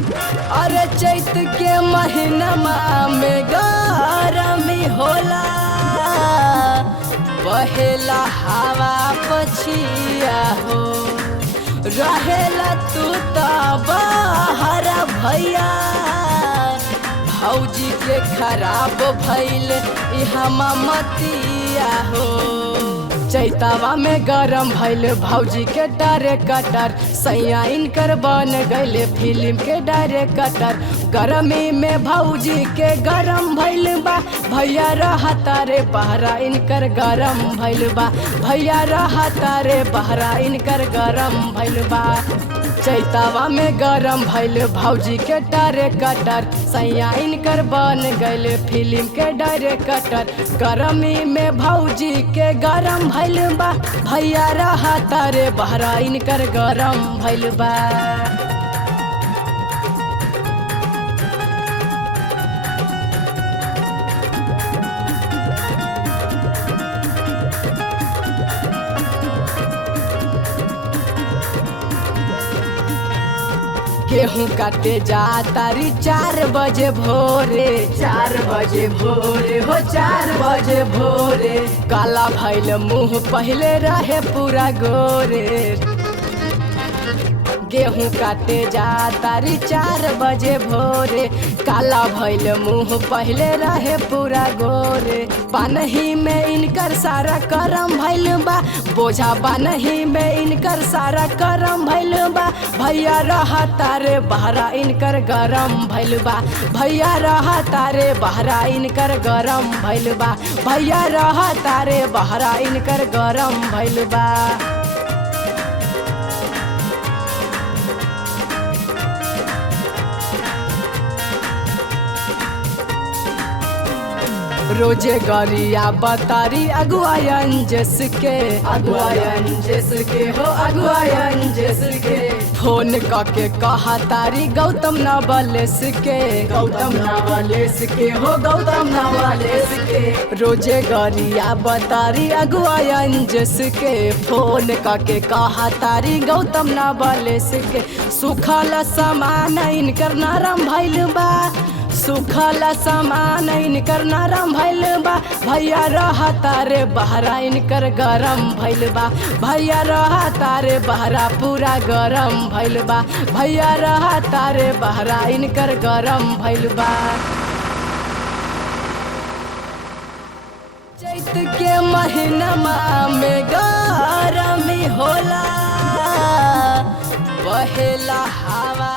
अरे चैत के महीनमा में गरमी होला, बहेला हवा पछिया हो, रहेला तू त बाहर भैया, भौजी के खराब भइल इहमा मतिया हो। चैतावा में गरम भइल भौजी के डायरेक्टर, सैया इनकर बन गइले फिल्म के डायरेक्टर। गरमी में भौजी के गरम भइल बा, भैया रहता रे बहरा इनकर गरम भइल बा, भैया रहता रे बहरा इनकर गरम भइल बा। चैतावा में गरम भइल भौजी के डायरेक्टर, सैया इनकर बन गइले फिल्म के डायरेक्टर। गरमी में भौजी के गरम भइल बा, भैया रहता रे बहरा इनकर गरम भइल बा। गेहूँ काटे जा तारी 4 बजे भोरे, 4 बजे भोरे हो 4 बजे भोरे। काला भइल मुँह पहले रहे पूरा गोरे, गेहूँ काटे जा तारी 4 बजे भोरे। काला भइल मुँह पहले रहे पूरा गोरे। बानही में इनकर सारा करम भइल बा, बोझा बानही में इनकर सारा करम भइल बा। भैया रहता रे बहरा इनकर गरम भइल बा, भैया रहता रे बहरा इनकर गरम भइल बा, भैया रहता रे बहरा इनकर गरम भइल बा। रोजे गरिया बतारी अगुआयन जस के, अगुआयन जस के हो अगुआयन जस के। फोन करके कहा तारी गौतम नवलेस के, गौतम नवलेस के हो गौतम नवलेस के। रोजे गरिया बतारी अगुआयन जस के, फोन करके कहा तारी गौतम नवलेस के। सुखल सामान इनकर नरम भइल बा, सुखल सामान इनकर नरम भइल बा। भैया रहता रे बहरा इनकर गरम भइल बा, भैया रहता रे बहरा पूरा गरम भइल बा, भैया रहता रे बहरा इनकर गरम भइल बा। चैत के महीनमा में गरमी होला, बहेला हवा